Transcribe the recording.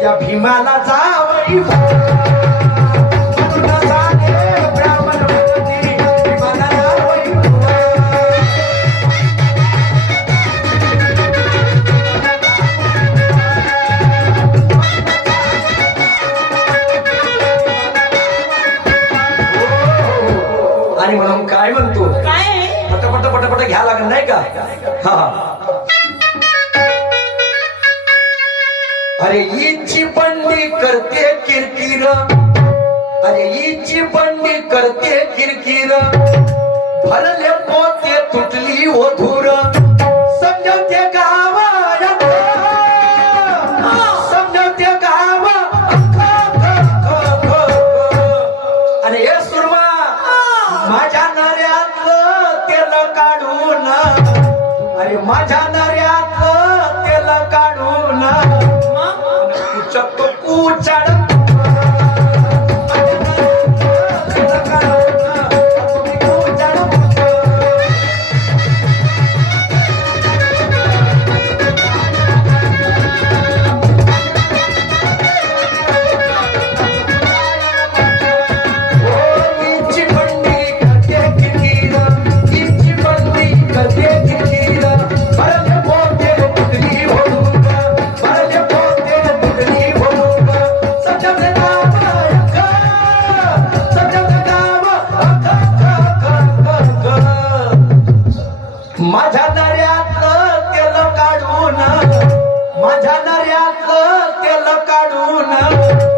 त्या भीमाला जावई आणि म्हणून काय म्हणतो, काय पटपट पटपट घ्या लागत नाही का? हा. अरे हिची बंडी करते किरकिर, अरे हिची बंडी करते किरकिर, भरले पोते तुटली ओधूर, समजवते गाव समजवते गाव. आणि हे सुरमा माझ्या नऱ्यातलं तेल काढून, अरे माझ्या नऱ्यातलं तेल काढून कुचाड माझ्या नऱ्यातलं तेल काढून, माझ्या नऱ्यातलं तेल काढून